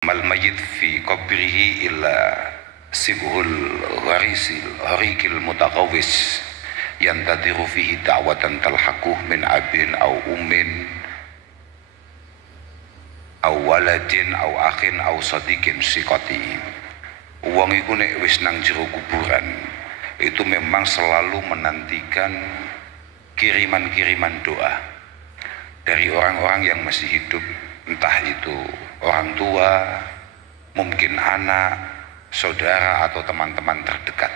mal mayyit fi qabrihi illa sibhul gharisil harikil mutaqawwis yantadiru fihi da'watan talhaquh min abin au ummin au waladin au akhin au sadiqin siqati. Wong iku nek wis nang jero kuburan itu memang selalu menantikan kiriman-kiriman doa dari orang-orang yang masih hidup, entah itu orang tua, mungkin anak, saudara atau teman-teman terdekat,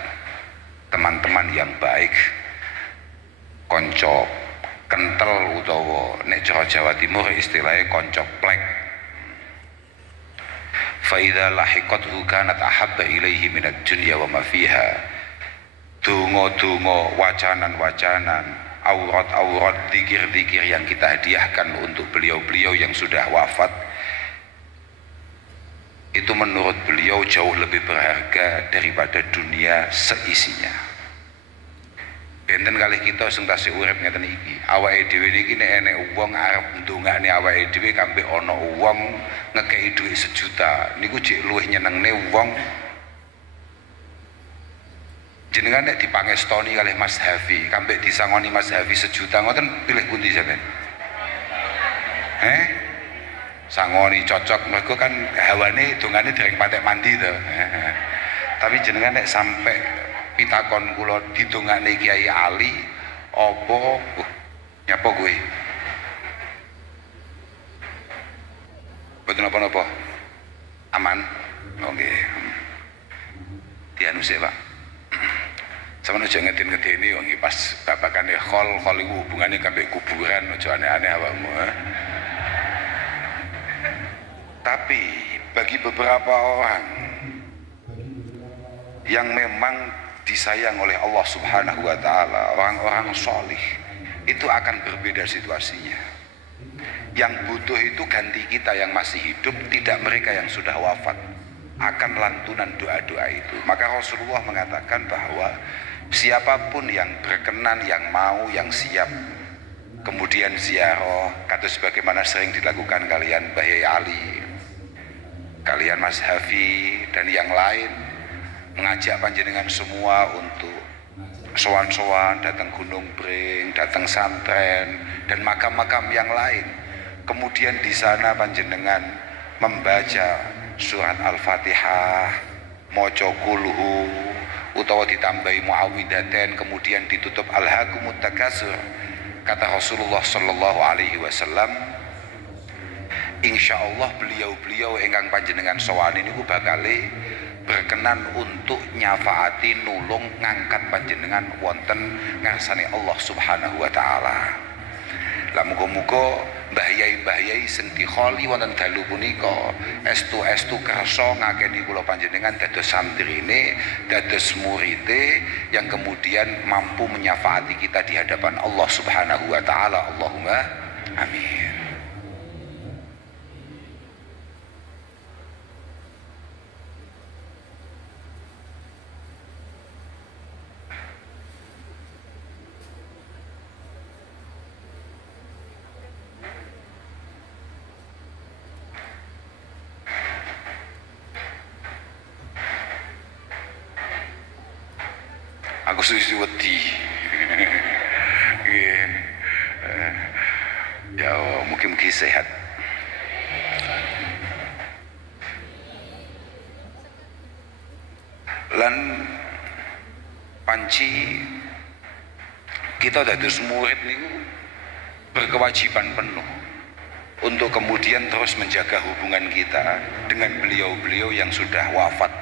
teman-teman yang baik, konco kental utawa nek cara Jawa Timur istilahnya konco plek. Fa idza lahiqathu kanat ahabba ilaihi minad dunya wa ma fiha. Donga-donga, wacanan-wacanan, aurat-aurat, zikir-zikir yang kita hadiahkan untuk beliau-beliau yang sudah wafat, itu menurut beliau jauh lebih berharga daripada dunia seisinya. Benten kali kita sing tasih urip ngeten iki, awake dhewe niki nek enek wong arep ndongakne awake dhewe kambe ana wong ngekeki dhuwit 1 juta, niku jek luwih nyenengne wong jenengan nek dipangestoni kalih Mas Hafi, kambe disangoni Mas Hafi 1 juta ngoten pilih pundi sampean? Sangoni cocok mergo kan hawane dongane dereng patek mandi to. Tapi jenengan nek sampe pitakon kula didongakne Kiai Ali apa nyapa kowe? Boten napa-napa. Aman. Oke. Dianu sik, Pak. Sampeyan aja ngeden-ngedeni wong iki pas babakane khol iku hubungane kambek kuburan, aja aneh-aneh awakmu. Tapi bagi beberapa orang yang memang disayang oleh Allah Subhanahu wa taala, orang-orang solih, itu akan berbeda situasinya. Yang butuh itu ganti kita yang masih hidup, tidak mereka yang sudah wafat, akan lantunan doa-doa itu. Maka Rasulullah mengatakan bahwa siapapun yang berkenan, yang mau, yang siap kemudian ziarah, kata sebagaimana sering dilakukan kalian Mbah Yai Ali, kalian Mas Hafi dan yang lain, mengajak panjenengan semua untuk sowan-sowan datang Gunung Bring, datang Santren dan makam-makam yang lain. Kemudian di sana panjenengan membaca surat Al-Fatihah, maca kulhu utawa ditambahi muawwidzatain, kemudian ditutup alhaakumut takatsur. Kata Rasulullah sallallahu alaihi wasallam, insyaallah beliau-beliau ingkang panjenengan sowani niku bakale berkenan untuk nyafaati nulung ngangkat panjenengan wonten ngarsane Allah Subhanahu wa taala. Lah muga-muga Mbah Yai sing dikholi wonten dalu punika estu kersa ngakeni kula panjenengan dados santrine, dados murite yang kemudian mampu menyafaati kita di hadapan Allah Subhanahu wa taala. Allahumma amin. Aku susu wedi. Ya, mungkin sehat. Lan panci kita dados murid niku berkewajiban penuh untuk kemudian terus menjaga hubungan kita dengan beliau-beliau yang sudah wafat,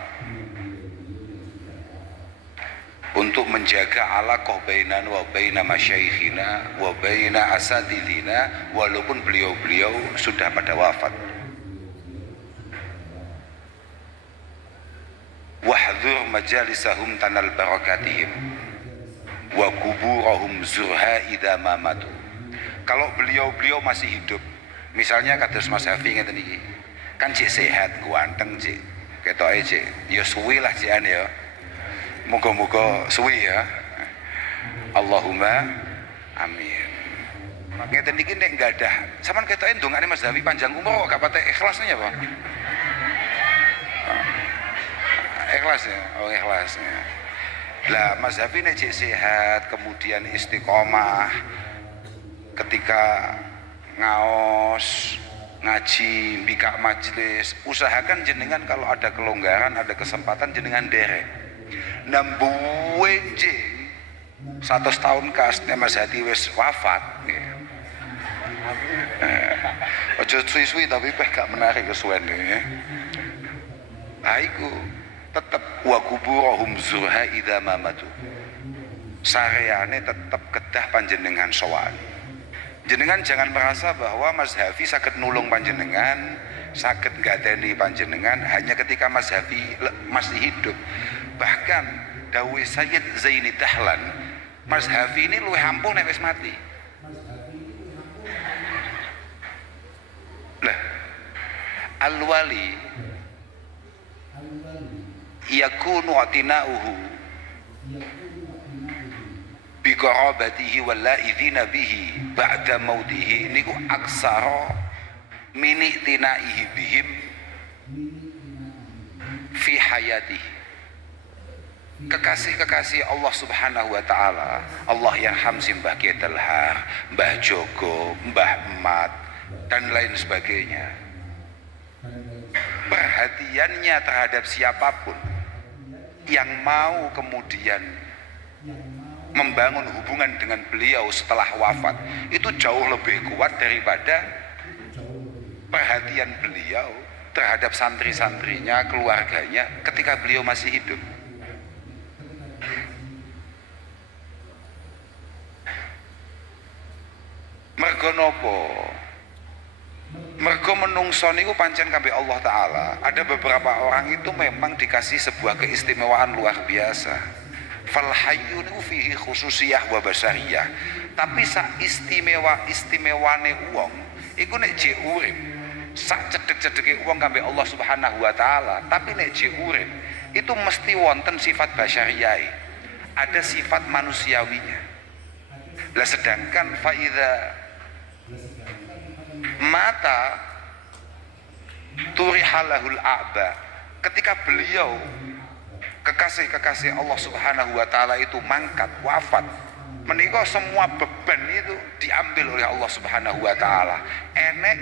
untuk menjaga alaqah bainana wa baina masyaikhina wa baina asadidina walaupun beliau-beliau sudah pada wafat. Wahdhur majalisahum tanal barakatihim wa kuburahum zurha idza mamatu. Kalau beliau-beliau masih hidup, misalnya kados Mas Hafi ngeten iki, kan cek sehat, ganteng cek, ketoke cek ya suwi lah cekan ya. Moga-moga suwi ya. Allahumma amin. Ngeten iki nek gadah, sampean ketoke ndongane Mas Hafi panjang umur kok gak patek ikhlasnya apa? ikhlasnya. Lah Mas Hafi nek sehat, kemudian istiqomah ketika ngaos, ngaji, bika majelis, usahakan jenengan kalau ada kelonggaran, ada kesempatan jenengan derek. Nambuwenje 100 tahun kas Mas Hati wis wafat. Ojo suwi-suwi tapi gak menarik kesuwen ya. Aiku tetep wa kuburohum zurha idza mamatu. Sareane tetep kedah panjenengan sowan. Jenengan jangan merasa bahwa Mas Hafi saged nulung panjenengan, saged ngateni panjenengan hanya ketika Mas Hafi masih hidup. Bahkan dawuh Sayyid Zaini Dahlan, Mas Hafi ini luwih ampuh nek wis mati. Lah al-wali yakunu atina'uhu biqarabatihi wal la'idhina bihi ba'da mautihi niku aksara min itinaihi bihim fi hayatihi. Kekasih-kekasih Allah Subhanahu wa taala, Allah yarham Mbah Kiai Dalhar, Mbah Jogo, Mbah Mat dan lain sebagainya. Perhatiannya terhadap siapapun yang mau kemudian membangun hubungan dengan beliau setelah wafat itu jauh lebih kuat daripada perhatian beliau terhadap santri-santrinya, keluarganya ketika beliau masih hidup. Mergo nopo? Mergo menungso niku pancen kabeh Allah Ta'ala. Ada beberapa orang itu memang dikasih sebuah keistimewaan luar biasa. Fal hayyu niku fihi khususiyah wa basariyah. Tapi sak istimewane wong iku nek jek urip, sak cedhek-cedheke wong kabeh Allah Subhanahu wa taala, tapi nek jek urip itu mesti wonten sifat basyariyahe. Ada sifat manusiawinya. Lah sedangkan faida mata turihalahul a'ba, ketika beliau kekasih-kekasih Allah Subhanahu wa taala itu mangkat wafat, menika semua beban itu diambil oleh Allah Subhanahu wa taala. Enek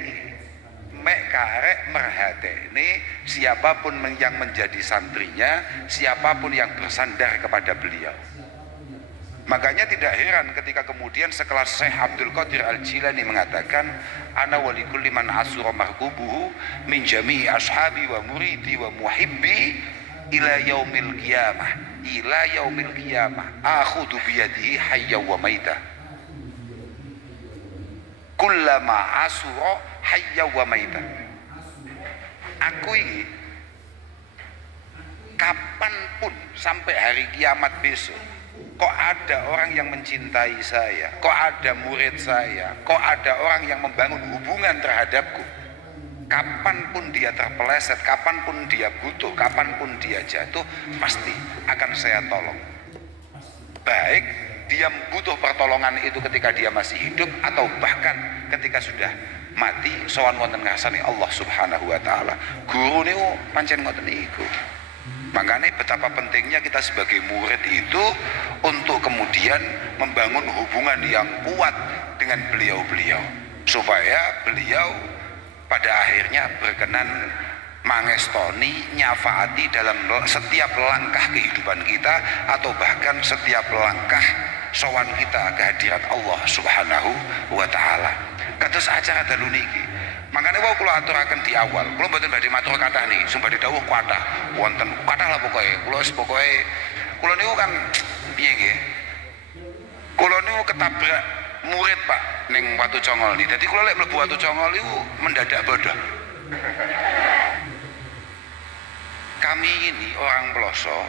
mek karek merhateni siapapun yang menjadi santrinya, siapapun yang bersandar kepada beliau. Makanya tidak heran ketika kemudian sekelas Syekh Abdul Qadir Al-Jilani mengatakan, ana walikulli man asura markubuhu min jami'i ashabi wa muridi wa muhibbi ila yaumil qiyamah akhudhu biyadihi hayya wa maita kullama asura hayya wa maita. Aku ini kapanpun sampai hari kiamat besok, kok ada orang yang mencintai saya, kok ada murid saya, kok ada orang yang membangun hubungan terhadapku, kapanpun dia terpeleset, kapanpun dia butuh, kapanpun dia jatuh, pasti akan saya tolong. Baik dia butuh pertolongan itu ketika dia masih hidup atau bahkan ketika sudah mati sowan wonten ngarsane Allah Subhanahu wa taala. Guru niku pancen ngoten niku. Makanya betapa pentingnya kita sebagai murid itu untuk kemudian membangun hubungan yang kuat dengan beliau-beliau, supaya beliau pada akhirnya berkenan mangestoni, nyafaati dalam setiap langkah kehidupan kita atau bahkan setiap langkah sowan kita kehadirat Allah Subhanahu wa taala. Kados acara dalu niki. Makanya wau kula aturaken di awal, kula mboten badhe matur kathah niki, sumpah dawuh kathah wonten kathah lah pokoke. Kula niku kan piye nggih? Kula niku ketabrak murid Pak ning Watu Congol niki. Dadi kula lek mlebu Watu Congol niku mendadak bodoh. Kami ini orang Peloso,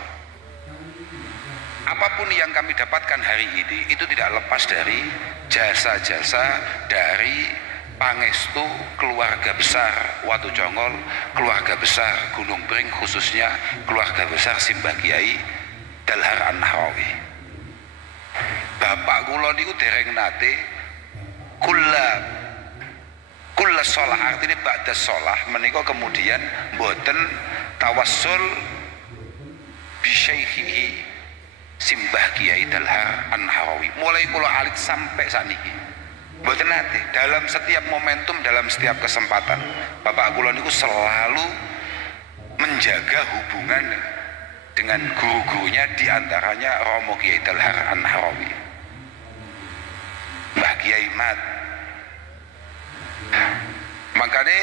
apapun yang kami dapatkan hari ini itu tidak lepas dari jasa-jasa dari pangestu keluarga besar Watu Congol, keluarga besar Gunung Pring, khususnya keluarga besar Simbah Kiai Dalhar An-Nahrawi. Bapak kula niku dereng nate kula sholah, artinya ba'da sholah menika kemudian mboten tawassul Bisyaihihi Simbah Kiai Dalhar An-Nahrawi. Mulai kula alit sampai saniki. Mboten nate, dalam setiap momentum, dalam setiap kesempatan, bapak kula niku selalu menjaga hubungan dengan guru-gurunya, diantaranya Romo Kiai Dalhar An-Nahrawi, Mbah Kiai Mat. Makanya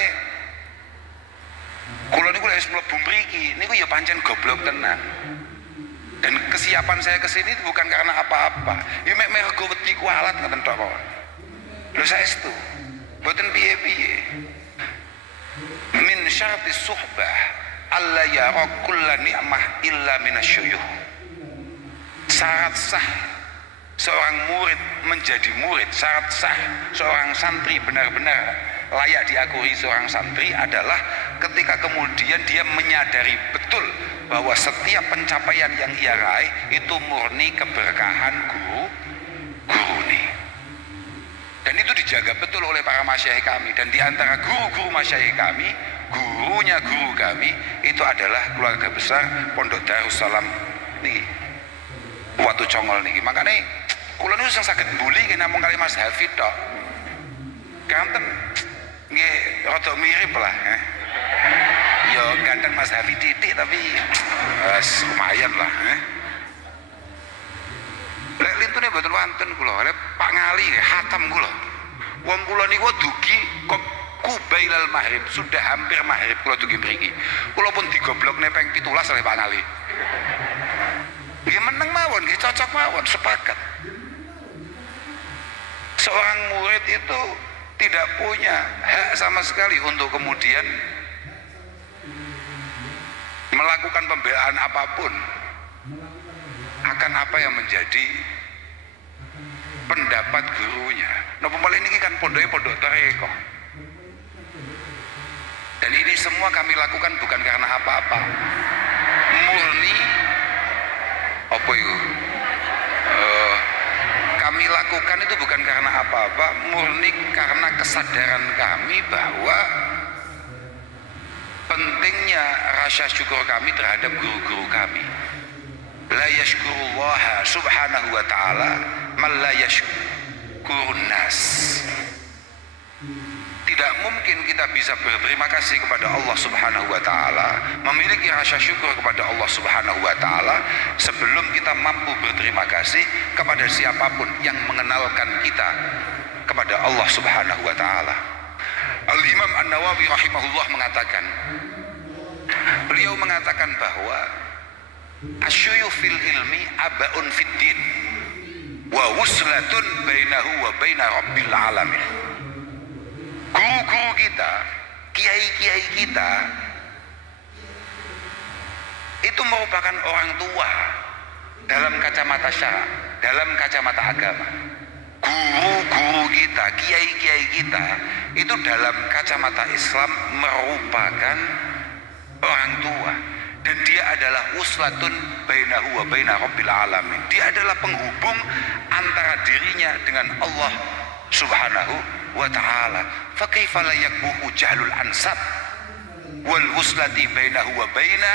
kula niku lek mlebu mriki niku ya pancen goblok tenan. Dan kesiapan saya kesini bukan karena apa-apa. Ya mek mergo wedi kualat ngoten tok mawon. Lho saestu. Mboten piye-piye. Min syarti suhbah alla yara kulla ni'mah illa minasyuyuh. Syarat sah seorang murid menjadi murid, syarat sah seorang santri benar-benar layak diakui seorang santri adalah ketika kemudian dia menyadari betul bahwa setiap pencapaian yang ia raih itu murni keberkahan guru ini. Dan itu dijaga betul oleh para masyayikh kami. Dan diantara guru-guru masyayikh kami, gurunya guru kami itu adalah keluarga besar Pondok Darussalam niki, Watu Congol niki. Makanya kula niku sing saged mbuli namung kali Mas Hafid tok. Kanten nggih rada mirip lah, ya ganteng Mas Hafid titik tapi lumayan lah. Lek lintune mboten wonten kula, lek Pak Ngali hatam kula. Wong kula niku dugi kok kubailal maghrib, sudah hampir maghrib kula dugi mriki. Kula pun digoblokne ping 17 oleh Pak Ngali. Nggih meneng mawon, nggih cocok mawon, sepakat. Seorang murid itu tidak punya hak sama sekali untuk kemudian melakukan pembelaan apapun akan apa yang menjadi pendapat gurunya. Nah paling ini kan pondok toreko. Dan ini semua kami lakukan bukan karena apa-apa, murni apa itu? Kami lakukan itu bukan karena apa-apa, murni karena kesadaran kami bahwa pentingnya rasa syukur kami terhadap guru-guru kami. La yashkurullaha subhanahu wa ta'ala man la yashkurun nas. Tidak mungkin kita bisa berterima kasih kepada Allah subhanahu wa ta'ala, memiliki rasa syukur kepada Allah subhanahu wa ta'ala sebelum kita mampu berterima kasih kepada siapapun yang mengenalkan kita kepada Allah subhanahu wa ta'ala. Al-Imam An-Nawawi rahimahullah mengatakan, beliau mengatakan bahwa asyuyuh fil ilmi abaun fid din wa wuslatun bainahu wa baina rabbil alamin. Guru-guru kita, kiai-kiai kita itu merupakan orang tua dalam kacamata syara, dalam kacamata agama. Guru-guru kita, kiai-kiai kita itu dalam kacamata Islam merupakan orang tua, dan dia adalah uslatun bainahu wa baina rabbil alamin. Dia adalah penghubung antara dirinya dengan Allah subhanahu wa ta'ala. Fa kaifa la yakbuhu jahlul ansab wal wuslati bainahu wa baina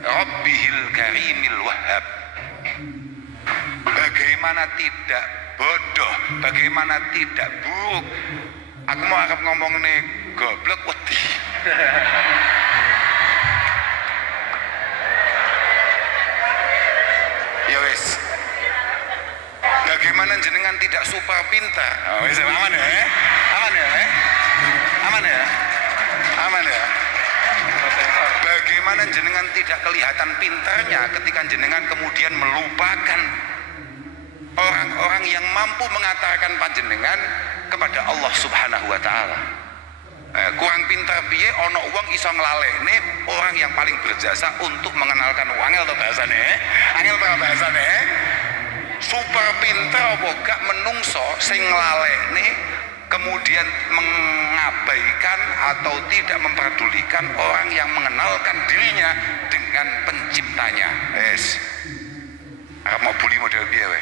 rabbihil karimil wahhab. Bagaimana tidak bodoh, bagaimana tidak buruk. Aku mau arep ngomong nih goblok wedi. Ya wis. Bagaimana jenengan tidak super pintar? Oh, wis aman ya? Aman ya? Aman ya? Aman ya? Bagaimana jenengan tidak kelihatan pintarnya ketika jenengan kemudian melupakan orang-orang yang mampu mengatakan panjenengan kepada Allah subhanahu wa ta'ala. Kurang pintar piye ono wong iso nglalekne orang yang paling berjasa untuk mengenalkan angel to bahasane. Angel bahasane. Super pintar apa gak menungso sing nglalekne kemudian mengabaikan atau tidak memperdulikan orang yang mengenalkan dirinya dengan penciptanya. Yes. Mau bully model piye we?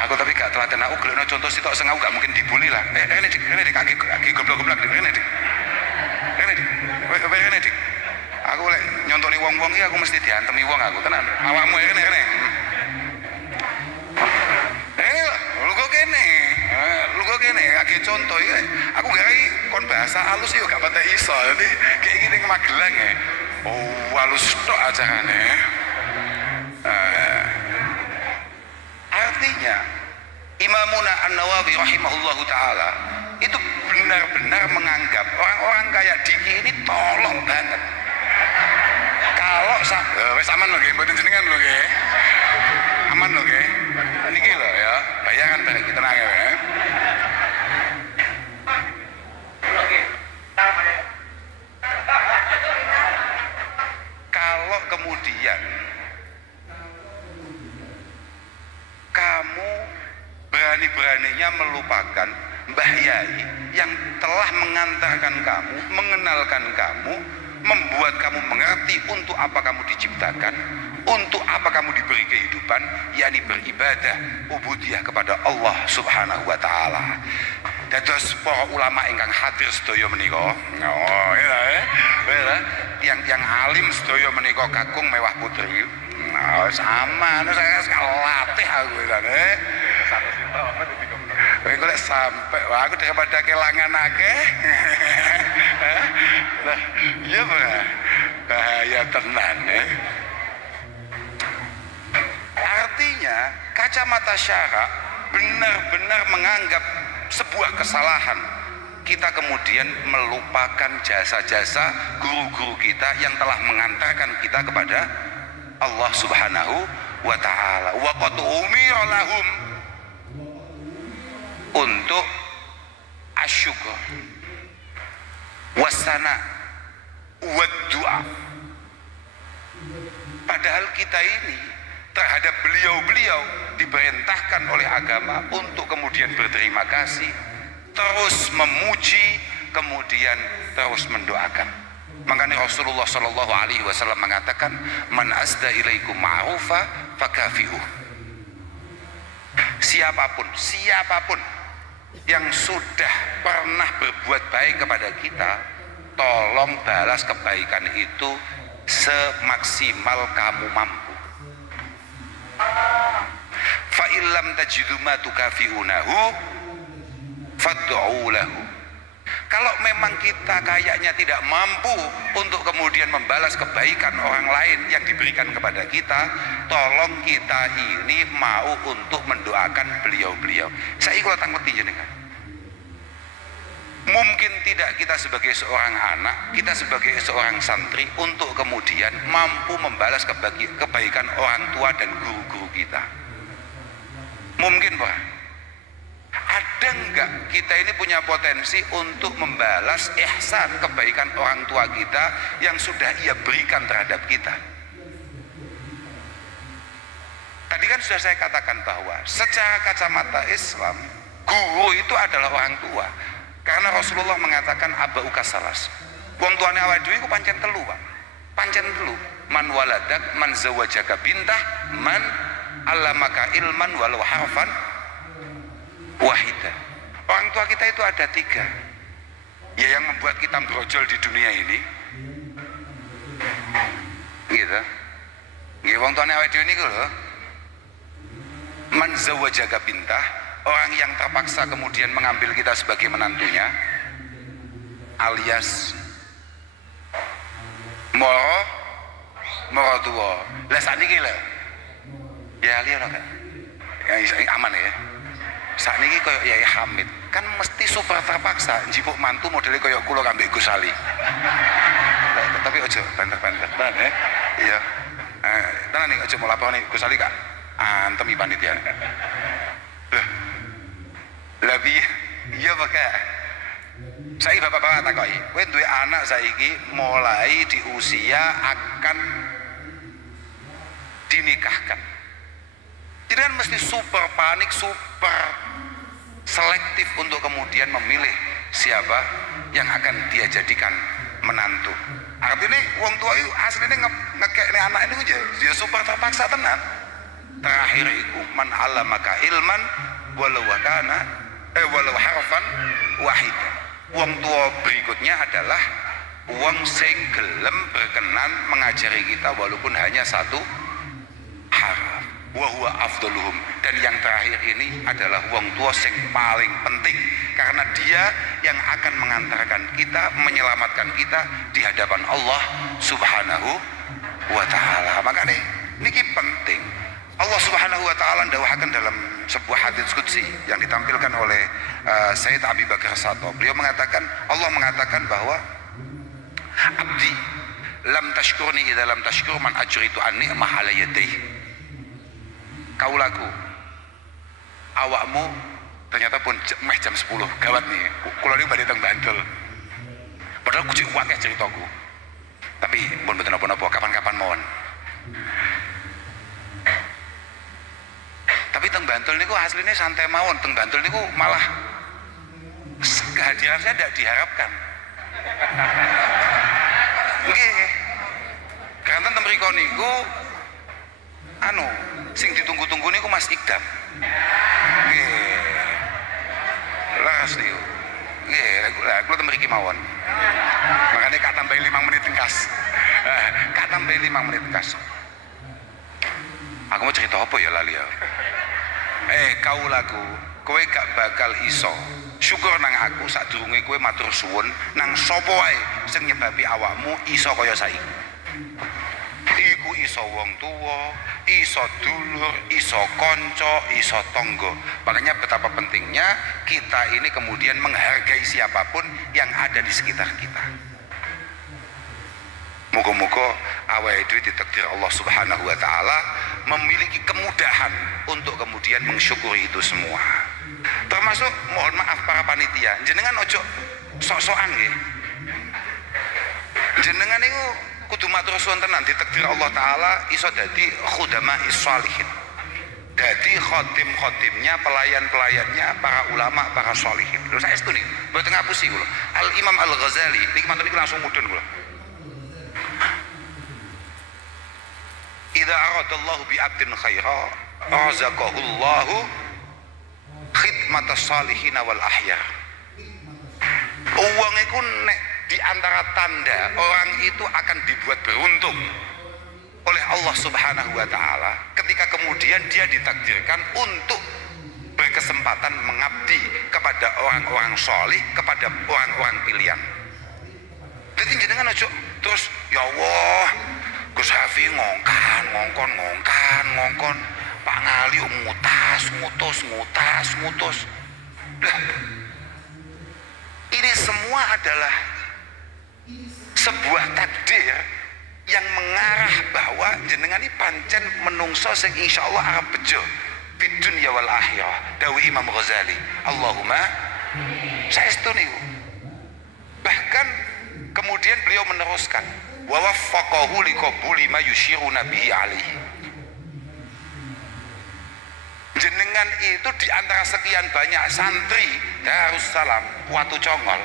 Aku tapi gak telaten, aku gelekno contoh sitok sing aku gak mungkin dibully lah. Rene dik kaki goblok-goblok dik, rene dik. Rene dik. Rene dik. Aku lek nyontoni wong-wong iki aku mesti diantemi wong aku tenan. Awakmu kene. Lu kok kene kage contoh iki. Aku gawe kon bahasa halus yo gak patek iso. Dadi kayak gini Magelang ya. Oh, halus tok acarane. Artinya Imamuna An-Nawawi rahimahullahu taala itu benar-benar menganggap orang-orang kayak Diki ini tolol banget. Kalau wis aman lho nggih, mboten jenengan lho nggih. Aman lho nggih. Niki lho ya, bayangan bareng kita tenang ya. Kalau kemudian kamu berani-beraninya melupakan Mbah Yai yang telah mengantarkan kamu, mengenalkan kamu, membuat kamu mengerti untuk apa kamu diciptakan, untuk apa kamu diberi kehidupan, yakni beribadah, ubudiyah kepada Allah Subhanahu wa taala. Dados para ulama ingkang hadir sedaya menika, oh ya, tiang-tiang alim sedaya menika kakung mewah putri. Nah, sama, saya latih aku kan. Kowe lek sampai aku daripada kelangan akeh. Iya bahaya tenan ya. Artinya kacamata syara benar-benar menganggap sebuah kesalahan kita kemudian melupakan jasa-jasa guru-guru kita yang telah mengantarkan kita kepada Allah Subhanahu wa taala. Wa qad umira lahum untuk asyukur wasana wad du'a. Padahal kita ini terhadap beliau-beliau diperintahkan oleh agama untuk kemudian berterima kasih, terus memuji, kemudian terus mendoakan. Makanya Rasulullah Shallallahu Alaihi Wasallam mengatakan, man asda ilaikum ma'rufa fakafi'uh. Siapapun yang sudah pernah berbuat baik kepada kita, tolong balas kebaikan itu semaksimal kamu mampu. Fa illam tajidu ma tukafi'unahu fad'u lahu. Kalau memang kita kayaknya tidak mampu untuk kemudian membalas kebaikan orang lain yang diberikan kepada kita, tolong kita ini mau untuk mendoakan beliau-beliau. Saya kalau tangketi jenengan. Mungkin tidak kita sebagai seorang anak, kita sebagai seorang santri untuk kemudian mampu membalas kebaikan orang tua dan guru-guru kita. Mungkin Pak? Ada enggak kita ini punya potensi untuk membalas ihsan kebaikan orang tua kita yang sudah ia berikan terhadap kita? Tadi kan sudah saya katakan bahwa secara kacamata Islam, guru itu adalah orang tua. Karena Rasulullah mengatakan abauka salas. Wong tuane awake dhewe iku pancen telu, Pak. Pancen telu. Man waladak, man zawajaka bintah, man allamaka ilman walau harfan wahidah. Orang tua kita itu ada 3. Ya, yang membuat kita brojol di dunia ini. Gitu. Nggih wong tuane awake dhewe niku lho. Man zawajaka bintah, orang yang terpaksa kemudian mengambil kita sebagai menantunya, alias moro tua. Lah sakniki lho. Ya liya kan. Ya aman ya. Sakniki koyo Yai Hamid kan mesti super terpaksa njipuk mantu modelnya koyo kula kambek Gus Ali. Tapi ojo banter-banter tenan ya. Iya. Tenan iki ojo mau lapor Gus Ali Kak. Antemi panitia. Lebih iya Pak. Saiki bapak-bapak takoki, kowe duwe anak saiki mulai di usia akan dinikahkan. Jadi kan mesti super panik, super selektif untuk kemudian memilih siapa yang akan dia jadikan menantu. Artinya wong tua itu aslinya ngekekne anak ini dia super terpaksa tenan. Terakhir iku man allamaka ilman walau harfan wahidah. Wong tua berikutnya adalah wong sing gelem berkenan mengajari kita walaupun hanya satu haraf. Wa huwa afdaluhum, dan yang terakhir ini adalah wong tua sing paling penting karena dia yang akan mengantarkan kita, menyelamatkan kita di hadapan Allah Subhanahu wa taala. Makanya niki penting. Allah Subhanahu wa taala ndawuhaken dalam sebuah hadits qudsi yang ditampilkan oleh Sayyid Abi Bakar Sato. Beliau mengatakan, Allah mengatakan bahwa abdi lam tashkurni idza lam tashkur man ajritu an ni'mah ala yadayhi. Kaulaku, awakmu ternyata pun jam 10 gawat nih. Kulo niku badhe teng Bantul. Padahal kucing wakeh ceritaku. Tapi pun mboten napa-napa, kapan-kapan mawon. Tapi teng Bantul niku aslinya santai mawon. Teng Bantul niku malah kehadiran saya tidak diharapkan. Nggih. Kanten teng mriko niku sing ditunggu-tunggu niku Mas Ikdam. Nggih. Laras niku. Nggih, kula teng mriki mawon. Makanya kak tambahin 5 menit tengkas. Kak tambahin 5 menit tengkas. Aku mau cerita apa ya lali ya? Kaulaku, kowe gak bakal iso syukur nang aku sadurunge kowe matur suwun nang sapa wae sing nyebabi awakmu iso kaya saiki. Iku iso wong tuwa, iso dulur, iso konco, iso tonggo. Makanya betapa pentingnya kita ini kemudian menghargai siapapun yang ada di sekitar kita. Moga-moga awake dhewe ditakdir Allah Subhanahu wa taala memiliki kemudahan untuk kemudian mensyukuri itu semua. Termasuk mohon maaf para panitia, jenengan ojo sok-sokan nggih. Jenengan niku kudu matur suwun tenan ditakdir Allah taala iso dadi khudama'is sholihin. Dadi khotim-khotimnya, pelayan-pelayannya para ulama, para sholihin. Lho saestu niku, mboten ngapusi kula. Al Imam Al Ghazali niki mantun niku langsung mudhun kula. Idza aradallahu bi 'abdin khaira razaqahullahu khidmatas sholihin wal ahya. Uang iku nek di antara tanda orang itu akan dibuat beruntung oleh Allah Subhanahu wa taala ketika kemudian dia ditakdirkan untuk berkesempatan mengabdi kepada orang-orang sholih, kepada orang-orang pilihan. Jadi jenengan aja terus ya Allah Gus Hafi ngongkon Pak Ngali ngutus. Lah, ini semua adalah sebuah takdir yang mengarah bahwa jenengan ini pancen menungso sing insyaallah arep bejo fid dunya wal akhirah. Dawi Imam Ghazali, Allahumma saestu niku. Bahkan kemudian beliau meneruskan wa waffaqahu liqabuli ma yushiruna bihi alaihi. Jenengan itu di antara sekian banyak santri Darussalam Watu Congol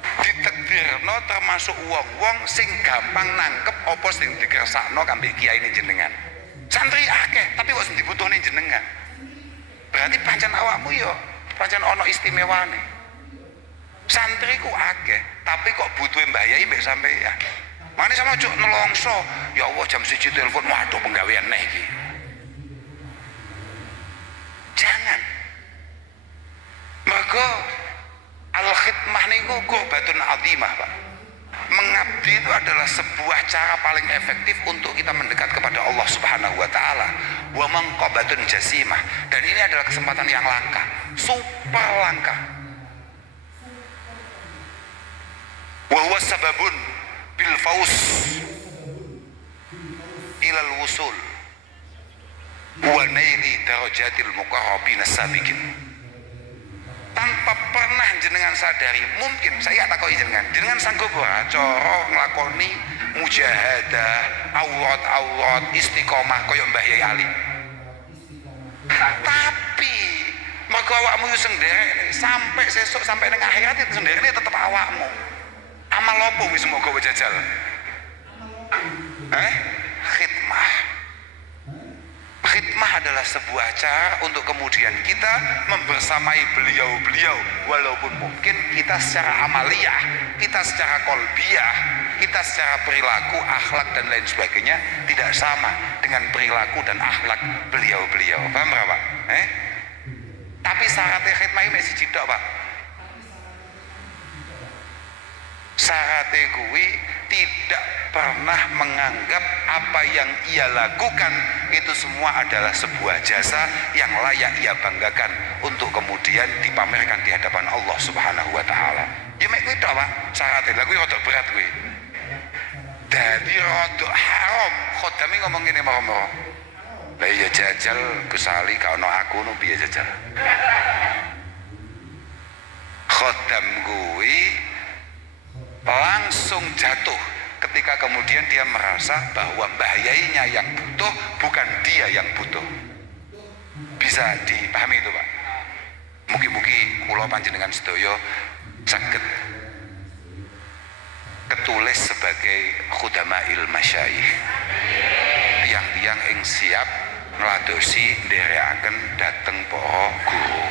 ditakdirno termasuk wong-wong sing gampang nangkep apa sing dikersakno kambek kiai ini jenengan. Santri akeh tapi kok sing dibutuhne jenengan. Berarti pancen awakmu yo pancen ana istimewane. Santri ku akeh tapi kok butuhe Mbah Yai mbek sampeyan. Mane sama cuk nelongso, ya Allah jam 1 telepon, waduh penggawean neh iki. Jangan. Maka al-khidmah niku qurbatun azimah, Pak. Mengabdi itu adalah sebuah cara paling efektif untuk kita mendekat kepada Allah Subhanahu wa taala. Wa manqabatun jasimah, dan ini adalah kesempatan yang langka, super langka. Wa huwa sababun bil faus ilal wusul wa naili darajatil muqarrabin as-sabiqin. Tanpa pernah jenengan sadari, mungkin saya takoki jenengan sanggup ora cara nglakoni mujahadah aurat istiqomah kaya Mbah Yai Ali. Tapi mergo awakmu sing nderek sampai sesuk sampai ning akhirat itu sendiri tetep awakmu. Amal apa wis moga jajal? Khidmah adalah sebuah cara untuk kemudian kita membersamai beliau-beliau, walaupun mungkin kita secara amaliyah, kita secara kolbiyah, kita secara perilaku, akhlak dan lain sebagainya tidak sama dengan perilaku dan akhlak beliau-beliau. Paham berapa? Tapi syaratnya khidmah ini masih cidok, Pak. Syaratnya kuwi tidak pernah menganggap apa yang ia lakukan itu semua adalah sebuah jasa yang layak ia banggakan untuk kemudian dipamerkan di hadapan Allah Subhanahu wa taala. Ya mek kuwi tok, Pak. Syaratnya lha kuwi rada berat kuwi. Dadi rada haram khodami ngomong ngene moro-moro. Lah iya jajal Gusali gak ono aku no piye jajal. Khodam kuwi langsung jatuh ketika kemudian dia merasa bahwa bahayanya yang butuh bukan dia yang butuh. Bisa dipahami itu, Pak? Mugi-mugi kula panjenengan sedaya saged ketulis sebagai khudama'il masyayikh, tiang-tiang ing siap ngladosi nderekaken dhateng para guru.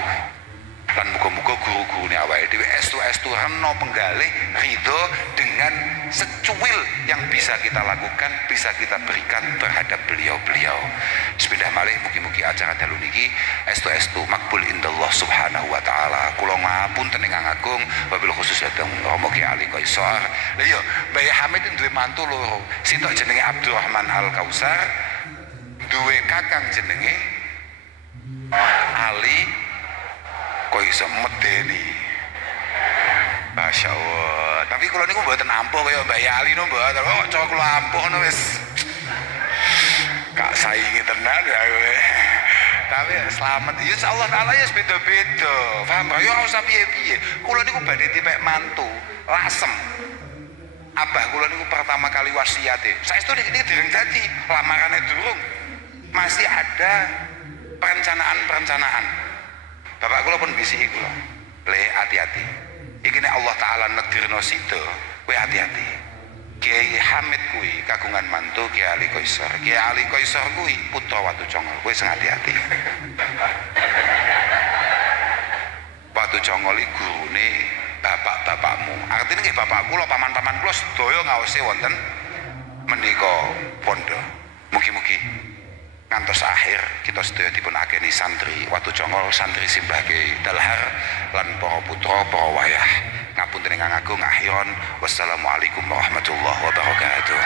Lan muga-muga guru-gurune awake dhewe estu-estu rena penggalih ridho dengan secuil yang bisa kita lakukan, bisa kita berikan terhadap beliau-beliau. Sepindah malih mugi-mugi acara dalu niki estu-estu makbul indallah subhanahu wa ta'ala. Kula ngapunten ingkang agung wabil khusus dhateng Rama Ki Ali Qaisar. Lha iya, Mbah Hamid duwe mantu loro. Sitok jenenge Abdurrahman Al Kausar, duwe kakang jenenge Ali kok iso medeni. Masya Allah. Tapi kalau niku mboten ampuh kaya Mbak Ali no mboten. Oh, coba kula ampuh no wis. Kak saingi tenan ya kowe. Tapi selamat. Ya Allah taala ya beda-beda. Paham ra? Ya ora usah piye-piye. Kula niku badhe tipek mantu, lasem. Abah kula niku pertama kali wasiate. Saestu niki dereng dadi, lamarane durung. Masih ada perencanaan. Bapak kula pun bisiki kula. Le hati-hati. Iki nek Allah taala nedirno sida, kowe hati-hati. Kiai Hamid kuwi kagungan mantu Kiai Ali Qaisar. Kiai Ali Qaisar kuwi putra Watu Congol. Kowe sing hati-hati. Watu Congol iki gurune bapak-bapakmu. Artine nggih bapak kula, paman-paman kula sedaya ngaosi wonten menika pondok. Mugi-mugi ngantos akhir kita sedaya dipun akeni santri Watu Congol, santri Simbah Kiai Dalhar lan para putra para wayah. Ngapunten ingkang agung akhiron. Wassalamualaikum warahmatullahi wabarakatuh.